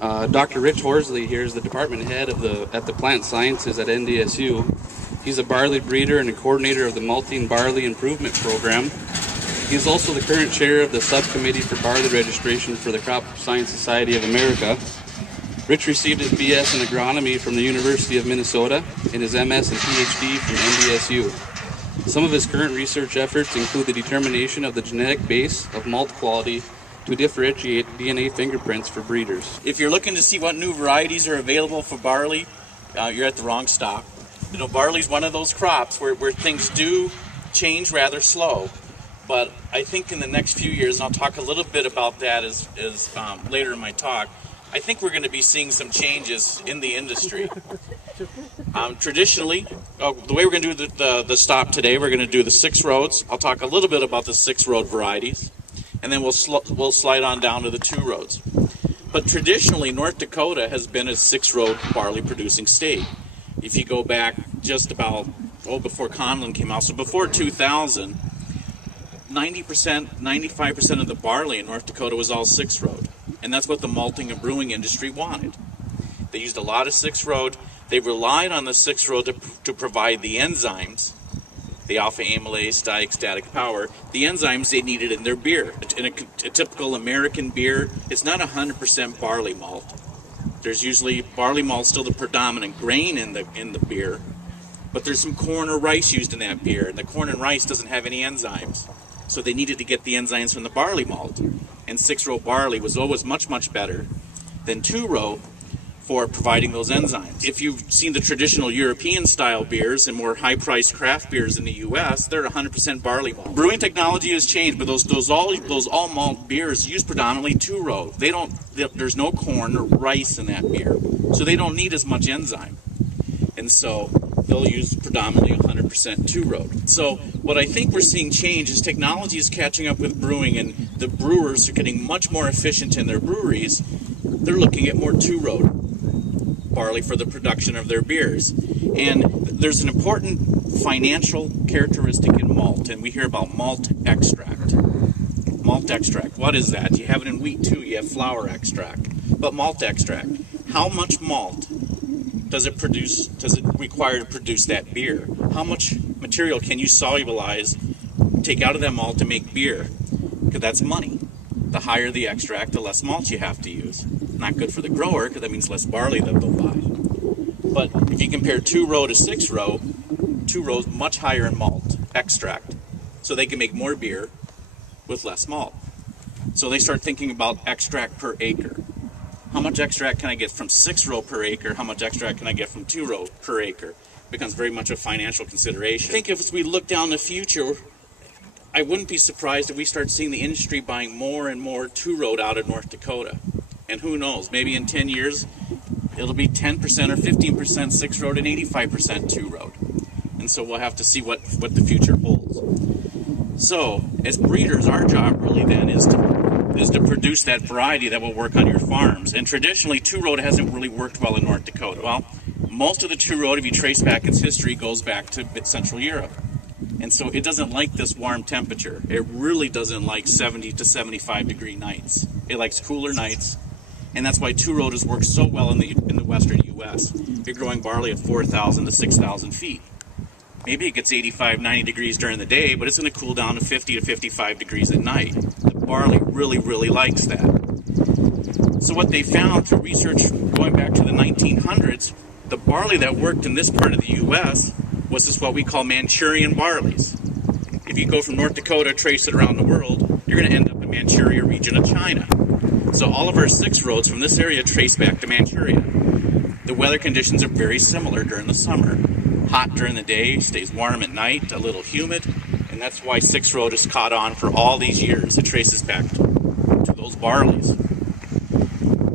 Dr. Rich Horsley here is the department head at the Plant Sciences at NDSU. He's a barley breeder and a coordinator of the Malting Barley Improvement Program. He's also the current chair of the subcommittee for barley registration for the Crop Science Society of America. Rich received his BS in agronomy from the University of Minnesota and his MS and PhD from NDSU. Some of his current research efforts include the determination of the genetic base of malt quality to differentiate DNA fingerprints for breeders. If you're looking to see what new varieties are available for barley, you're at the wrong stop. You know, barley's one of those crops where things do change rather slow. But I think in the next few years, and I'll talk a little bit about that as later in my talk, I think we're going to be seeing some changes in the industry. Traditionally, the way we're going to do the stop today, we're going to do the 6 roads. I'll talk a little bit about the 6 road varieties, and then we'll slide on down to the 2 roads. But traditionally, North Dakota has been a 6 road barley producing state. If you go back just about, before Conlon came out, so before 2000, 90%, 95% of the barley in North Dakota was all 6 road. And that's what the malting and brewing industry wanted. They used a lot of 6 road. They relied on the 6 road to provide the enzymes, the alpha amylase, diastatic power, the enzymes they needed in their beer. In a typical American beer, it's not 100% barley malt. There's usually barley malt still the predominant grain in the beer, but there's some corn or rice used in that beer, and the corn and rice doesn't have any enzymes. So they needed to get the enzymes from the barley malt. And 6-row barley was always much, much better than 2-row for providing those enzymes. If you've seen the traditional European-style beers and more high-priced craft beers in the U.S., they're 100% barley malt. Brewing technology has changed, but those all-malt beers use predominantly 2-row. There's no corn or rice in that beer, so they don't need as much enzyme. And so they'll use predominantly 100% 2-row. So what I think we're seeing change is technology is catching up with brewing, and the brewers are getting much more efficient in their breweries. They're looking at more 2-row barley for the production of their beers. And there's an important financial characteristic in malt, and we hear about malt extract. Malt extract, what is that? You have it in wheat too, you have flour extract. But malt extract, how much malt does it require to produce that beer? How much material can you solubilize, take out of that malt to make beer? Because that's money. The higher the extract, the less malt you have to use. Not good for the grower, because that means less barley that they'll buy. But if you compare 2-row to 6-row, 2-row is much higher in malt extract. So they can make more beer with less malt. So they start thinking about extract per acre. How much extract can I get from 6-row per acre? How much extract can I get from 2-row per acre? It becomes very much a financial consideration. I think if we look down the future, I wouldn't be surprised if we start seeing the industry buying more and more 2-row out of North Dakota. And who knows, maybe in 10 years, it'll be 10% or 15% 6-row and 85% 2-row. And so we'll have to see what the future holds. So, as breeders, our job really then is to produce that variety that will work on your farms. And traditionally, 2-row hasn't really worked well in North Dakota. Well, most of the 2-row, if you trace back its history, goes back to Central Europe. And so it doesn't like this warm temperature. It really doesn't like 70 to 75 degree nights. It likes cooler nights. And that's why 2-row has worked so well in the western U.S. You're growing barley at 4,000 to 6,000 feet. Maybe it gets 85, 90 degrees during the day, but it's going to cool down to 50 to 55 degrees at night. The barley really, really likes that. So what they found through research going back to the 1900s, the barley that worked in this part of the U.S. was this what we call Manchurian barleys. If you go from North Dakota, trace it around the world, you're going to end up in Manchuria region of China. So all of our 6-rows from this area trace back to Manchuria. The weather conditions are very similar during the summer. Hot during the day, stays warm at night, a little humid, and that's why 6-row has caught on for all these years. It traces back to those barleys.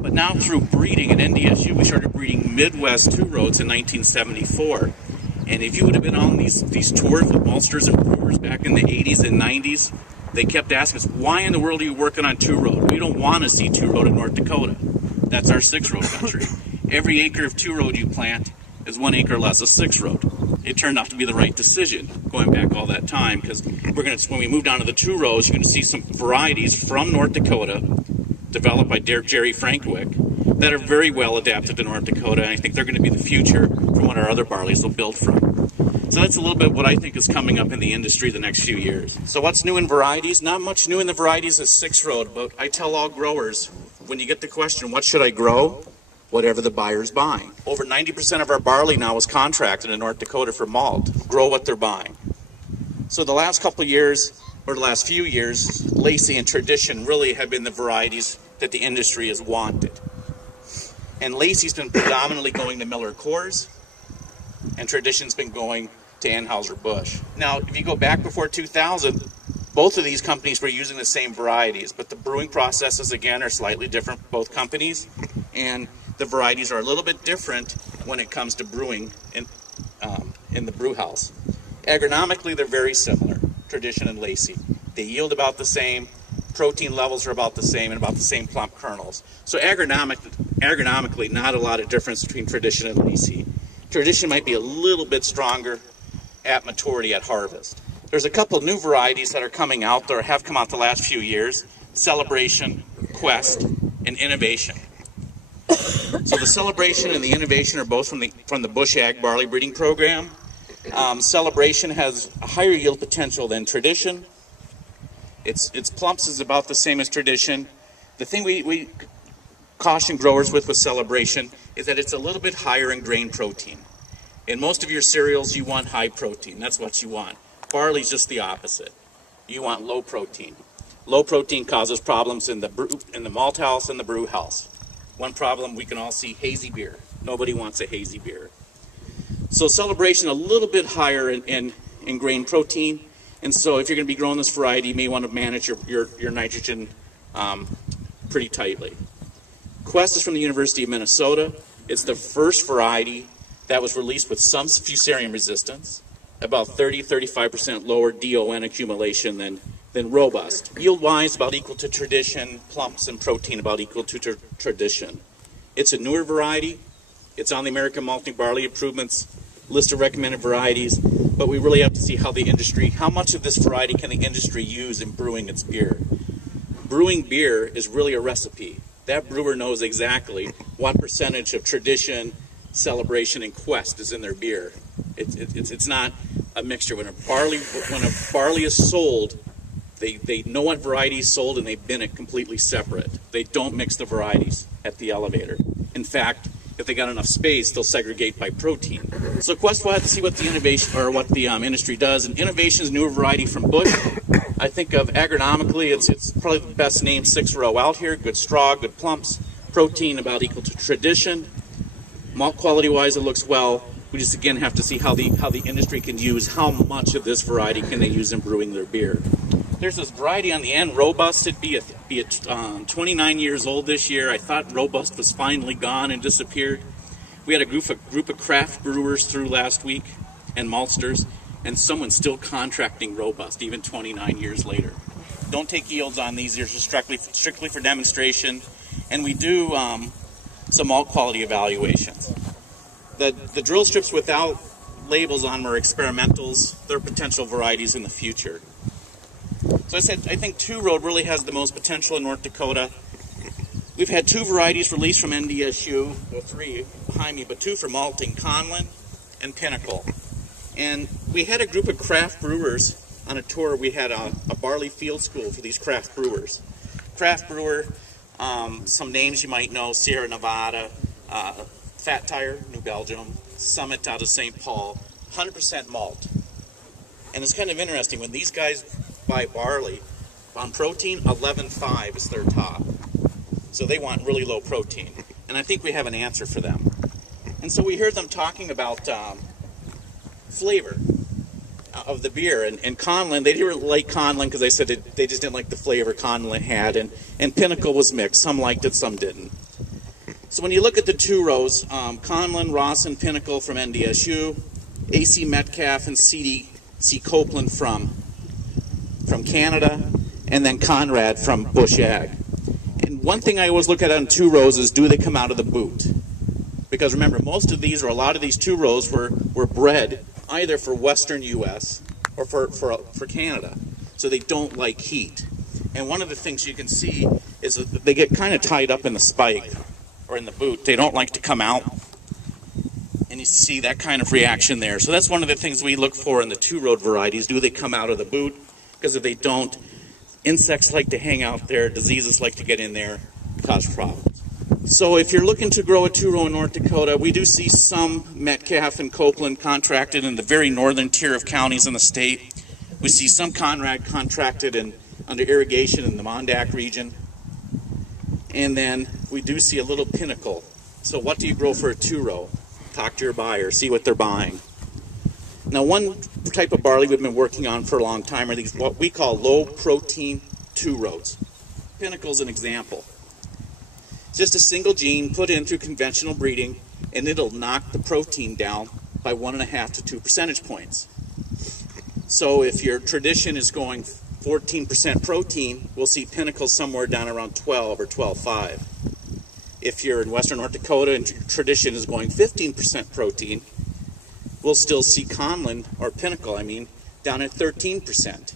But now through breeding at NDSU, we started breeding Midwest 2-rows in 1974. And if you would have been on these tours with maltsters and brewers back in the 80s and 90s, they kept asking us, why in the world are you working on 2-row? We don't want to see 2-row in North Dakota. That's our 6-row country. Every acre of 2-row you plant is 1 acre less of 6-row. It turned out to be the right decision going back all that time, because when we move down to the 2-rows, you're going to see some varieties from North Dakota developed by Jerry Frankwick, that are very well adapted to North Dakota, and I think they're going to be the future from what our other barleys will build from. So that's a little bit what I think is coming up in the industry the next few years. So what's new in varieties? Not much new in the varieties is 6-road, but I tell all growers, when you get the question, what should I grow? Whatever the buyer's buying. Over 90% of our barley now is contracted in North Dakota for malt. Grow what they're buying. So the last couple of years, or the last few years, Lacey and Tradition really have been the varieties that the industry has wanted. And Lacey's been predominantly going to Miller Coors, and Tradition's been going to Anheuser-Busch. Now, if you go back before 2000, both of these companies were using the same varieties, but the brewing processes, again, are slightly different for both companies, and the varieties are a little bit different when it comes to brewing in the brew house. Agronomically, they're very similar, Tradition and Lacey. They yield about the same, protein levels are about the same, and about the same plump kernels. So agronomically, not a lot of difference between Tradition and Lacey. Tradition might be a little bit stronger at maturity at harvest. There's a couple new varieties that are coming out, or have come out the last few years: Celebration, Quest, and Innovation. So the Celebration and the Innovation are both from the Bush Ag Barley Breeding Program. Celebration has a higher yield potential than Tradition. Its plumps is about the same as Tradition. The thing we caution growers with Celebration is that it's a little bit higher in grain protein. In most of your cereals, you want high protein. That's what you want. Barley's just the opposite. You want low protein. Low protein causes problems in the malt house and the brew house. One problem we can all see: hazy beer. Nobody wants a hazy beer. So Celebration a little bit higher in grain protein, and so if you're going to be growing this variety, you may want to manage your nitrogen pretty tightly. Quest is from the University of Minnesota. It's the first variety that was released with some fusarium resistance, about 30-35% lower DON accumulation than Robust. Yield-wise, about equal to Tradition. Plumps and protein about equal to Tradition. It's a newer variety. It's on the American Malting Barley Improvements list of recommended varieties, but we really have to see how much of this variety can the industry use in brewing its beer. Brewing beer is really a recipe. That brewer knows exactly what percentage of Tradition, Celebration, and Quest is in their beer. It's not a mixture. When a barley is sold, they know what variety is sold, and they bin it completely separate. They don't mix the varieties at the elevator. In fact, if they got enough space, they'll segregate by protein. So Quest will have to see what the innovation, or what the industry does. And Innovation is a newer variety from Bush. I think of agronomically, it's probably the best named 6-row out here. Good straw, good plumps, protein about equal to Tradition. Malt quality-wise, it looks well. We just again have to see how the industry can use, how much of this variety can they use in brewing their beer. There's this variety on the end, Robust. It'd be 29 years old this year. I thought Robust was finally gone and disappeared. We had a group of craft brewers through last week, and maltsters, and someone's still contracting Robust even 29 years later. Don't take yields on these. These are strictly for demonstration, and we do some malt quality evaluations. The drill strips without labels on them are experimentals. They're potential varieties in the future. So I think 2-road really has the most potential in North Dakota. We've had 2 varieties released from NDSU, well 3 behind me, but 2 for malting, Conlin and Pinnacle. And we had a group of craft brewers on a tour. We had a barley field school for these craft brewers. Craft brewer, some names you might know: Sierra Nevada, Fat Tire, New Belgium, Summit out of St. Paul, 100% malt. And it's kind of interesting, when these guys buy barley, on protein, 11.5 is their top. So they want really low protein. And I think we have an answer for them. And so we hear them talking about flavor of the beer. And Conlin, they didn't like Conlin because they said they just didn't like the flavor Conlin had. And Pinnacle was mixed. Some liked it, some didn't. So when you look at the 2 rows, Conlin, Ross, and Pinnacle from NDSU, AC Metcalf and C Copeland from Canada, and then Conrad from Bush Ag. And one thing I always look at on 2 rows is, do they come out of the boot? Because remember, most of these, or a lot of these 2 rows were bred either for Western U.S. or for Canada. So they don't like heat. And one of the things you can see is that they get kind of tied up in the spike or in the boot, they don't like to come out. And you see that kind of reaction there. So that's one of the things we look for in the two-road varieties. Do they come out of the boot? Because if they don't, insects like to hang out there, diseases like to get in there, cause problems. So if you're looking to grow a two-row in North Dakota, we do see some Metcalf and Copeland contracted in the very northern tier of counties in the state. We see some Conrad contracted under irrigation in the Mondack region. And then we do see a little Pinnacle. So what do you grow for a two-row? Talk to your buyer, see what they're buying. Now, one type of barley we've been working on for a long time are these what we call low-protein two-rows. Pinnacle's an example. It's just a single gene put in through conventional breeding, and it'll knock the protein down by 1.5 to 2 percentage points. So if your tradition is going 14% protein, we'll see Pinnacle somewhere down around 12 or 12.5. If you're in western North Dakota and your tradition is going 15% protein, we'll still see Conlin, or Pinnacle, down at 13%.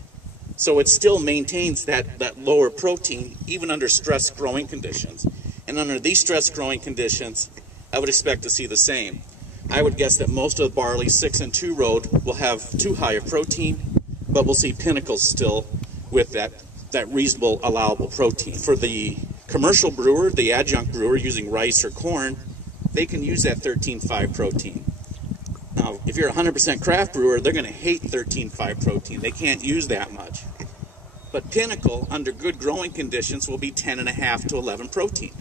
So it still maintains that lower protein even under stress growing conditions. And under these stress growing conditions, I would expect to see the same. I would guess that most of the barley 6 and 2 road will have too high of protein, but we'll see Pinnacles still with that reasonable allowable protein. For the commercial brewer, the adjunct brewer using rice or corn, they can use that 13.5 protein. Now, if you're a 100% craft brewer, they're going to hate 13.5 protein. They can't use that much. But Pinnacle, under good growing conditions, will be 10.5 to 11 protein.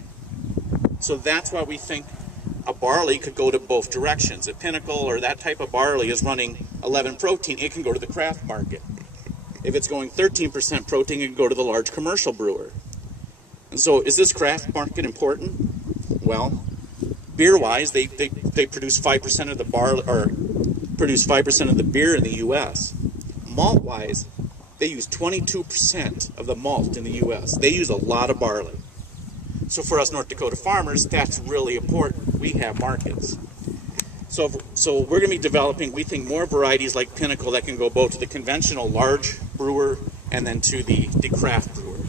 So that's why we think a barley could go to both directions. A Pinnacle or that type of barley is running 11 protein, it can go to the craft market. If it's going 13% protein, it can go to the large commercial brewer. And so is this craft market important? Well, beer-wise, they produce 5% of the barley, or produce 5% of the beer in the U.S. Malt-wise, they use 22% of the malt in the U.S. They use a lot of barley. So for us North Dakota farmers, that's really important. We have markets. So we're going to be developing, we think, more varieties like Pinnacle that can go both to the conventional large brewer and then to the craft brewer.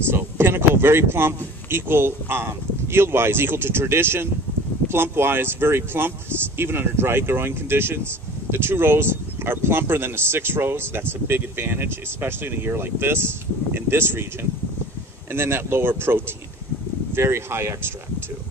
So Pinnacle, very plump, equal, yield-wise, equal to tradition. Plump-wise, very plump, even under dry growing conditions. The 2 rows are plumper than the 6 rows. That's a big advantage, especially in a year like this, in this region. And then that lower protein. Very high extract, too.